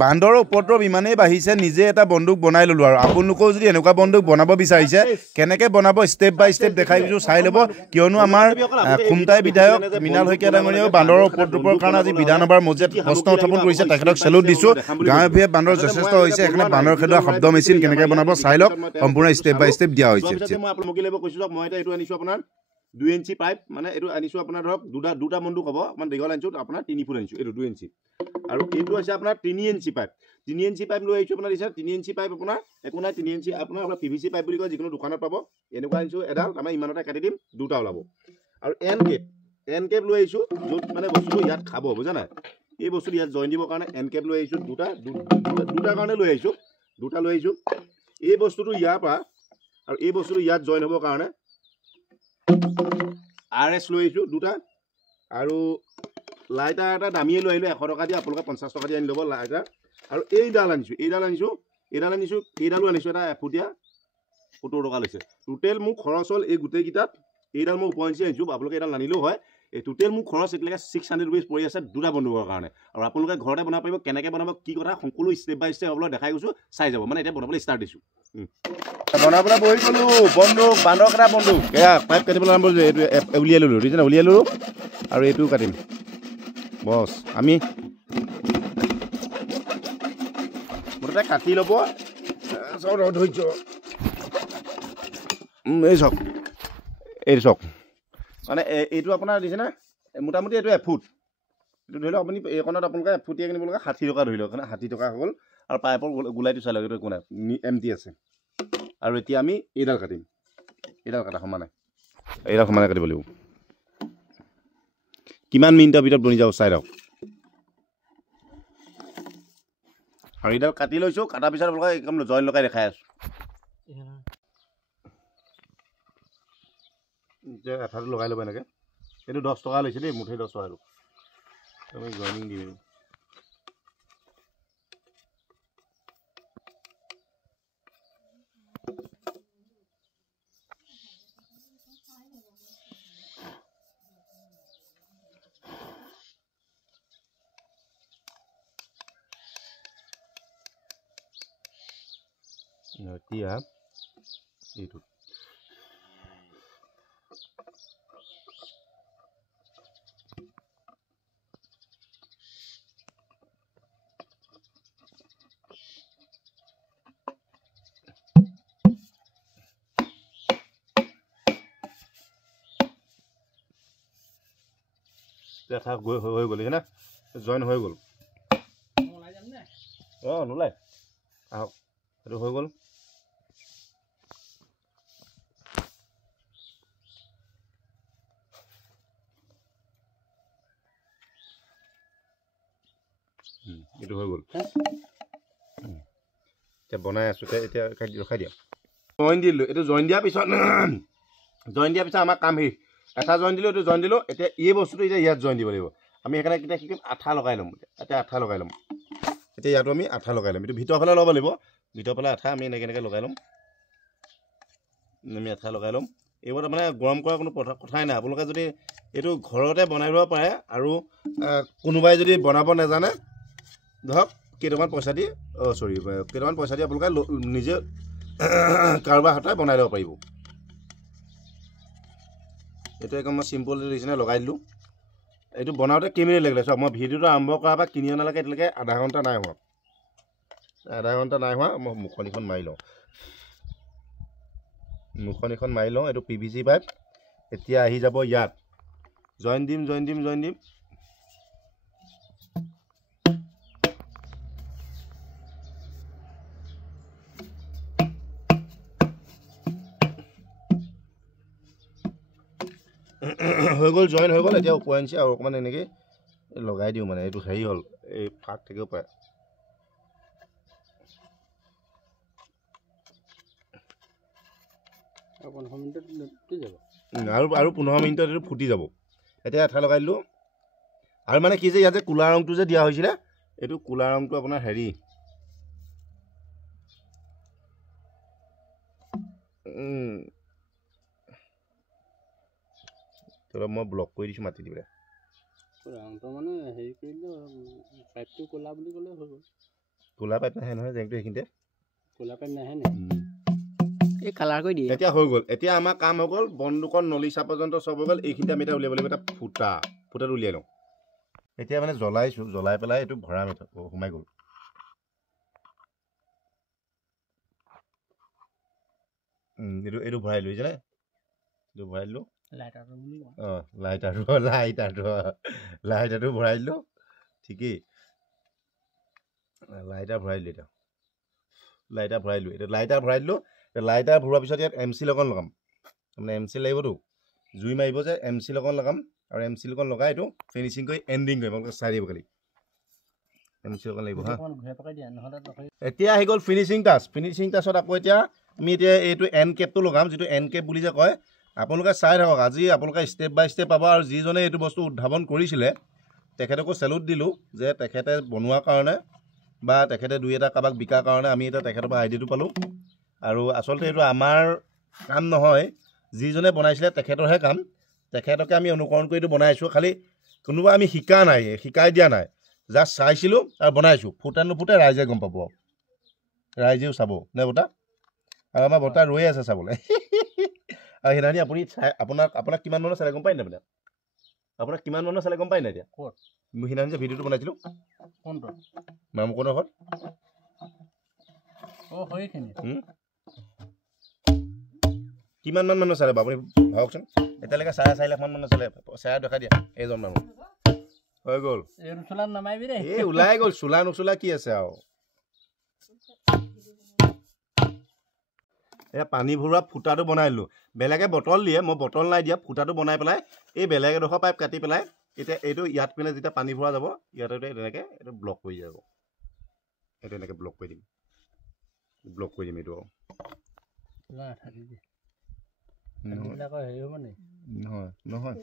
বান্দৰৰ উপদ্ৰৱ ইমানেই বাঢ়িছে নিজে এটা বন্দুক বনাই ল'লো আৰু আপোনালোকেও যদি এনেকুৱা বন্দুক বনাব বিচাৰিছে কেনেকৈ বনাব ষ্টেপ বাই ষ্টেপ দেখাই দিছোঁ চাই ল'ব কিয়নো আমাৰ খুমটাই বিধায়ক মৃণাল শইকীয়া ডাঙৰীয়াও বান্দৰৰ উপদ্ৰৱৰ কাৰণে আজি বিধানসভাৰ মজিয়াত প্ৰশ্ন উত্থাপন কৰিছে তেখেতক চেলুট দিছোঁ গাঁৱে ভূঞে বান্দৰ যথেষ্ট হৈছে সেইকাৰণে বান্দৰ খেদোৱা শব্দ মেচিন কেনেকৈ বনাব চাই লওক সম্পূৰ্ণ ষ্টেপ বাই ষ্টেপ দিয়া হৈছে মই আপোনাক লাগিব কৈছোঁ মই এতিয়া এইটো আনিছোঁ আপোনাৰ 2 ইঞ্চি পাইপ মানে এইটো আনিছোঁ আপোনাৰ ধৰক দুটা বন্দুক হ'ব অকণমান দীঘল আনিছোঁ আপোনাৰ 3 ফুট আনিছোঁ এইটো 2 ইঞ্চি আৰু এইটো হৈছে আপোনাৰ 3 ইঞ্চি পাইপ 3 ইঞ্চি পাইপ লৈ আহিছোঁ আপোনাৰ দিছে 3 ইঞ্চি পাইপ আপোনাৰ একো নাই 3 ইঞ্চি আপোনাৰ PVC পাইপ বুলি কয় যিকোনো দোকানত পাব এনেকুৱা আনিছোঁ এডাল আমাৰ ইমানতে কাটি দিম দুটা ওলাব আৰু এন কেপ লৈ আহিছোঁ য'ত মানে বস্তুটো ইয়াত খাব বুজা নাই এই বস্তুটো ইয়াত জইন দিবৰ কাৰণে এন কেপ লৈ আহিছোঁ দুটা কাৰণে লৈ আহিছোঁ দুটা লৈ আহিছোঁ এই বস্তুটো ইয়াৰ পৰা আৰু এই বস্তুটো ইয়াত জইন হ'বৰ কাৰণে RS লৈ আহিছোঁ দুটা আৰু লাইটাৰ এটা দামীয়ে লৈ আহিলোঁ 100 টকা দি আপোনালোকে 50 টকা দি আনি ল'ব লাইটাৰ আৰু এইডালো আনিছোঁ এইডালো আনিছোঁ এটা এফুটীয়া 70 টকা লৈছে টোটেল মোৰ খৰচ হ'ল এই গোটেইকেইটাত এইডাল মই উপৰঞ্চি আনিছোঁ আপোনালোকে এইডাল নানিলেও হয় এই টোটেল মোৰ খৰচ এতিয়ালৈকে 600 ৰুপিজ পৰি আছে দুটা বন্দুকৰ কাৰণে আৰু আপোনালোকে ঘৰতে বনাব পাৰিব কেনেকৈ বনাব কি কথা সকলো ষ্টেপ বাই ষ্টেপ আপোনালোকে দেখাই গৈছোঁ চাই যাব মানে এতিয়া বনাবলৈ ষ্টাৰ্ট দিছোঁ বনাবলৈ বহি গ'লোঁ বন্দুক বান্দৰ কটা বন্দুক এয়া পাইপ কাটিবলৈ আৰম্ভ কৰিছোঁ এইটো উলিয়াই ল'লোঁ বুজিছেনে উলিয়াই ল'লোঁ আৰু এইটোও কাটিম বছ আমি মুঠতে কাটি ল'ব ধৈৰ্য এই চাওক মানে এইটো আপোনাৰ দিছেনে মোটামুটি এইটো এফুট এইটো ধৰি লওক আপুনি এইকণত আপোনালোকে এফুটীয়া কিনিব লগা 60 টকা ধৰি লওক 60 টকা হৈ গ'ল আৰু পাইপৰ গোলাইটো চাই লওক এইটো একো নাই এমটি আছে আৰু এতিয়া আমি এইডাল কাটিম এইডাল কাটা সমানে কাটিব লাগিব কিমান মিনিটৰ ভিতৰত বনি যাব চাই লওক আৰু এইডাল কাটি লৈছোঁ কাটাৰ পিছত আপোনালোকে একদম জইন লগাই দেখাই আছোঁ এতিয়া আঠাটো লগাই ল'ব এনেকৈ এইটো 10 টকা লৈছে দেই মুঠেই 10 টকা আৰু আমি জইনিং দিম এতিয়া এইটো দেখা হৈ গ'ল না জইন হৈ গ'ল অঁ নোলায় আহক এইটো হৈ গ'ল এইটো হৈ গ'ল এতিয়া বনাই আছোঁ এতিয়া ৰখাই দিয়া জইন দিলোঁ এইটো জইন দিয়াৰ পিছত আমাৰ কাম শেষ এটা জইন দিলোঁ এইটো জইন দিলোঁ এতিয়া এই বস্তুটো এতিয়া ইয়াত জইন দিব লাগিব আমি সেইকাৰণে এতিয়া কি কৰিম আঠা লগাই ল'ম এতিয়া আঠা লগাই ল'ম এতিয়া ইয়াতো আমি আঠা লগাই ল'ম এইটো ভিতৰৰ ফালে ল'ব লাগিব ভিতৰৰ ফালে আঠা আমি এনেকৈ লগাই ল'ম আমি আঠা লগাই ল'ম এইবোৰ মানে গৰম কৰাৰ কোনো কথাই নাই আপোনালোকে যদি এইটো ঘৰতে বনাই ল'ব পাৰে আৰু কোনোবাই যদি বনাব নাজানে ধৰক কেইটামান পইচা দি আপোনালোকে নিজে কাৰোবাৰ হাতে বনাই ল'ব পাৰিব এইটো একদম মই চিম্পল নিচিনা লগাই দিলোঁ এইটো বনাওঁতে কেইমিনিট লাগিলে চাওক মই ভিডিঅ'টো আৰম্ভ কৰাৰ পৰা কিনি অনালৈকে এতিয়ালৈকে আধা ঘণ্টা নাই হোৱা মই মুখনিখন মাৰি লওঁ এইটো PVC পাইপ এতিয়া আহি যাব ইয়াত জইন দিম হৈ গ'ল জইন হৈ গ'ল এতিয়া উপৰঞ্চি আৰু অকণমান এনেকৈ লগাই দিওঁ মানে এইটো হেৰি হ'ল এই ফাক থাকিব পাৰে আৰু 15 মিনিটত এইটো ফুটি যাব এতিয়া আঠা লগাই দিলোঁ আৰু মানে কি যে ইয়াত যে ক'লা ৰংটো যে দিয়া হৈছিলে এইটো ক'লা ৰংটো আপোনাৰ হেৰি মই ব্লক কৰি দিছোঁ মাতি দিবলৈ ৰংটো মানে হেৰি কৰিলে পাইপটো ক'লা বুলি ক'লে হৈ গ'ল কোলা পাইপ নাহে নহয় জেংটো এইখিনিতে কোলা পাইপ নাহে নে এই কালাৰ কৰি দিয়ে এতিয়া হৈ গ'ল এতিয়া আমাৰ কাম হৈ গ'ল বন্দুকৰ নলিচা পৰ্যন্ত চব হৈ গ'ল এইখিনিতে আমি এটা উলিয়াব লাগিব এটা ফুটাটো উলিয়াই লওঁ এতিয়া মানে জ্বলাইছোঁ জ্বলাই পেলাই এইটো ভৰাম এটা সোমাই গ'ল এইটো ভৰাই লৈ জানে এইটো ভৰাই দিলোঁ অঁ লাইটাৰটো ভৰাই দিলোঁ ঠিকেই লাইটাৰ ভৰাই দিলোঁ এতিয়া লাইটাৰ ভৰাই দিলোঁ এতিয়া লাইটাৰ ভৰোৱাৰ পিছত ইয়াত MC লগন লগাম তাৰমানে MC লাগিবতো জুই মাৰিব যে MC লগন লগাম আৰু MC লগন লগাই এইটো ফিনিচিং কৰি এণ্ডিং কৰিম আপোনালোকে চাই দিব খালি MC লগন লাগিব হা এতিয়া আহি গ'ল ফিনিচিং টাচত আকৌ এতিয়া আমি এতিয়া এইটো এণ্ড কেপটো লগাম যিটো এণ্ড কেপ বুলি যে কয় আপোনালোকে চাই থাকক আজি আপোনালোকে ষ্টেপ বাই ষ্টেপ পাব আৰু যিজনে এইটো বস্তু উদ্ভাৱন কৰিছিলে তেখেতকো চেলুট দিলোঁ যে তেখেতে বনোৱাৰ কাৰণে বা তেখেতে দুই এটা কাৰোবাক বিকাৰ কাৰণে আমি এতিয়া তেখেতৰ পৰা আইডিয়াটো পালোঁ আৰু আচলতে এইটো আমাৰ কাম নহয় যিজনে বনাইছিলে তেখেতৰহে কাম তেখেতকে আমি অনুকৰণ কৰি এইটো বনাইছোঁ খালি কোনোবা আমি শিকাই দিয়া নাই জাষ্ট চাইছিলোঁ আৰু বনাইছোঁ ফুটা নুফুটে ৰাইজে গম পাব ৰাইজেও চাব নে বতা আৰু আমাৰ বতা ৰৈ আছে চাবলৈ আৰু সেইদিনাখনি আপুনি চাই আপোনাক কিমান মানৰ চালে গম পায় নাই আপোনাক কিমান মানৰ চালে গম পায় নাই এতিয়া মই সেইদিনাখনি যে ভিডিঅ'টো বনাইছিলোঁ মামুকনৰ ঘৰত কিমান মান মানুহ চালে আপুনি ভাবকচোন এতিয়ালৈকে 4.5 লাখ মানুহ চালে চেয়াৰ দেখা দিয়া এইজন মানুহ হৈ গ'ল এই ওলাই গ'ল চোলা নোচোলা কি আছে আৰু এয়া পানী ভৰোৱা ফুটাটো বনাই দিলোঁ বেলেগে বটল দিয়ে মই বটল নাই দিয়া ফুটাটো বনাই পেলাই এই বেলেগ এডোখৰ পাইপ কাটি পেলাই এতিয়া এইটো ইয়াত পিনে যেতিয়া পানী ভৰা যাব ইয়াতে তেনেকৈ এইটো ব্লক কৰি যাব এইটো এনেকৈ ব্লক কৰি দিম এইটো নহয়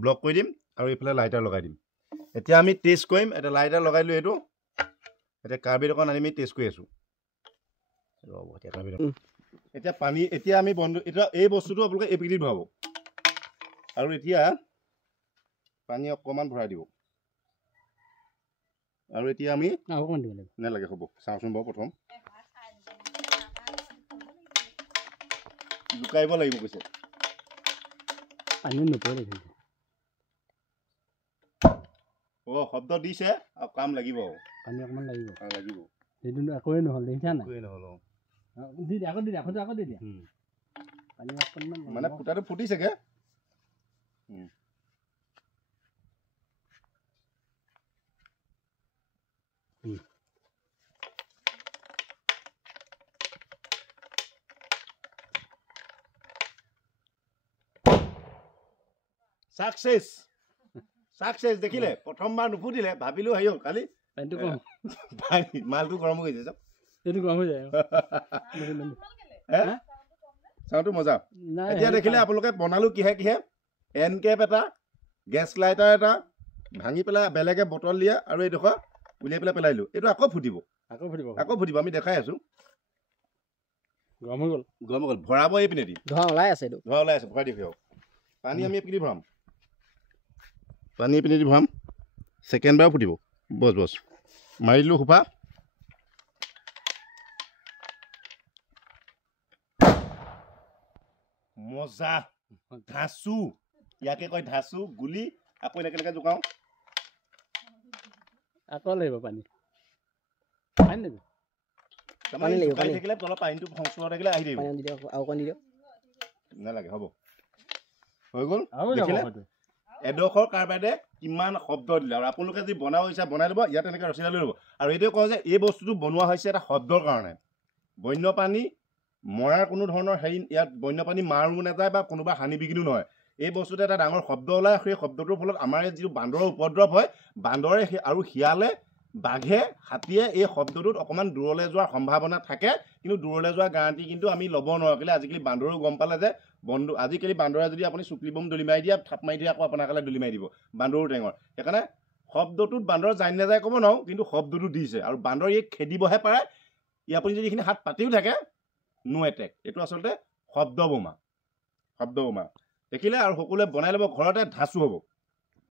ব্লক কৰি দিম আৰু এইফালে লাইটাৰ লগাই দিম এতিয়া আমি টেষ্ট কৰিম এতিয়া লাইটাৰ লগাই দিলোঁ এইটো এতিয়া কাৰ্বিড অকণ আনি আমি টেষ্ট কৰি আছোঁ এতিয়া পানী এতিয়া আমি এতিয়া এই বস্তুটো আপোনালোকে এই পিঠিত ভৰাব আৰু এতিয়া পানী অকণমান ভৰাই দিব আৰু এতিয়া আমি নালাগে হ'ব চাওঁচোন বাৰু প্ৰথম লুকাইব লাগিব কৈছে শব্দ দিছে আৰু কাম লাগিব পানী অকণমান লাগিব সেইটো একোৱে নহ'ল দেখিছা নাই মানে ফুটাটো ফুটিছেগে সাকসেস দেখিলে প্ৰথমবাৰ নুফুটিলে ভাবিলো হেৰি হ'ল খালি মালটো গৰম হৈ গৈছে চাউণ্ডটো মজা এতিয়া দেখিলে আপোনালোকে বনালো কিহে এন কেপ এটা গেছ লাইটাৰ এটা ভাঙি পেলাই বেলেগে বটল দিয়া আৰু এইডোখৰ উলিয়াই পেলাই দিলোঁ এইটো আকৌ ফুটিব আমি দেখাই আছোঁ গৰম হৈ গ'ল ভৰাব এই পিনে দি ধোঁৱা ওলাই আছে ভৰাই দিয়ক পানী আমি এইপিনে ভৰাম পিনে দি ভৰাম ছেকেণ্ড বাৰ ফুটিব বছ মাৰি দিলোঁ সোপা মজা ধাচু ইয়াকে কয় ধাচু গুলি আকৌ এনেকৈ জোকাওঁ আকৌ লাগিব পানী থাকিলে তলত পানীটো সংস্পৰ্শ থাকিলে আহি থাকিব নালাগে হ'ব হৈ গ'ল দেখিলে এডোখৰ কাৰ্বাইডে কিমান শব্দ দিলে আৰু আপোনালোকে যদি বনাব ইচ্ছা বনাই ল'ব ইয়াত এনেকৈ ৰচি লৈ ল'ব আৰু এইটোৱে কওঁ যে এই বস্তুটো বনোৱা হৈছে এটা শব্দৰ কাৰণে বন্যপ্ৰাণী মৰাৰ কোনো ধৰণৰ হেৰি ইয়াত বন্যপ্ৰাণী মাৰো নাযায় বা কোনোবা হানি বিঘিনো নহয় এই বস্তুটো এটা ডাঙৰ শব্দ ওলায় সেই শব্দটোৰ ফলত আমাৰ যিটো বান্দৰৰ উপদ্ৰৱ হয় বান্দৰে আৰু শিয়ালে বাঘে হাতীয়ে এই শব্দটোত অকণমান দূৰলৈ যোৱাৰ সম্ভাৱনা থাকে কিন্তু দূৰলৈ যোৱাৰ গাৰাণ্টি কিন্তু আমি ল'ব নোৱাৰোঁ কেলৈ আজিকালি বান্দৰেও গম পালে যে আজিকালি বান্দৰে যদি আপুনি চুকলি বম দলি মাৰি দিয়ে থাপ মাৰি দিয়ে আকৌ আপোনাৰ কালে দলি মাৰি দিব বান্দৰো টেঙৰ সেইকাৰণে শব্দটোত বান্দৰ জানি নাযায় ক'ব নোৱাৰোঁ কিন্তু শব্দটো দিছে আৰু বান্দৰ এই খেদিবহে পাৰে আপুনি যদি এইখিনি হাত পাতিও থাকে নো এটেক এইটো আচলতে শব্দ বোমা দেখিলে আৰু সকলোৱে বনাই ল'ব ঘৰতে ধাচু হ'ব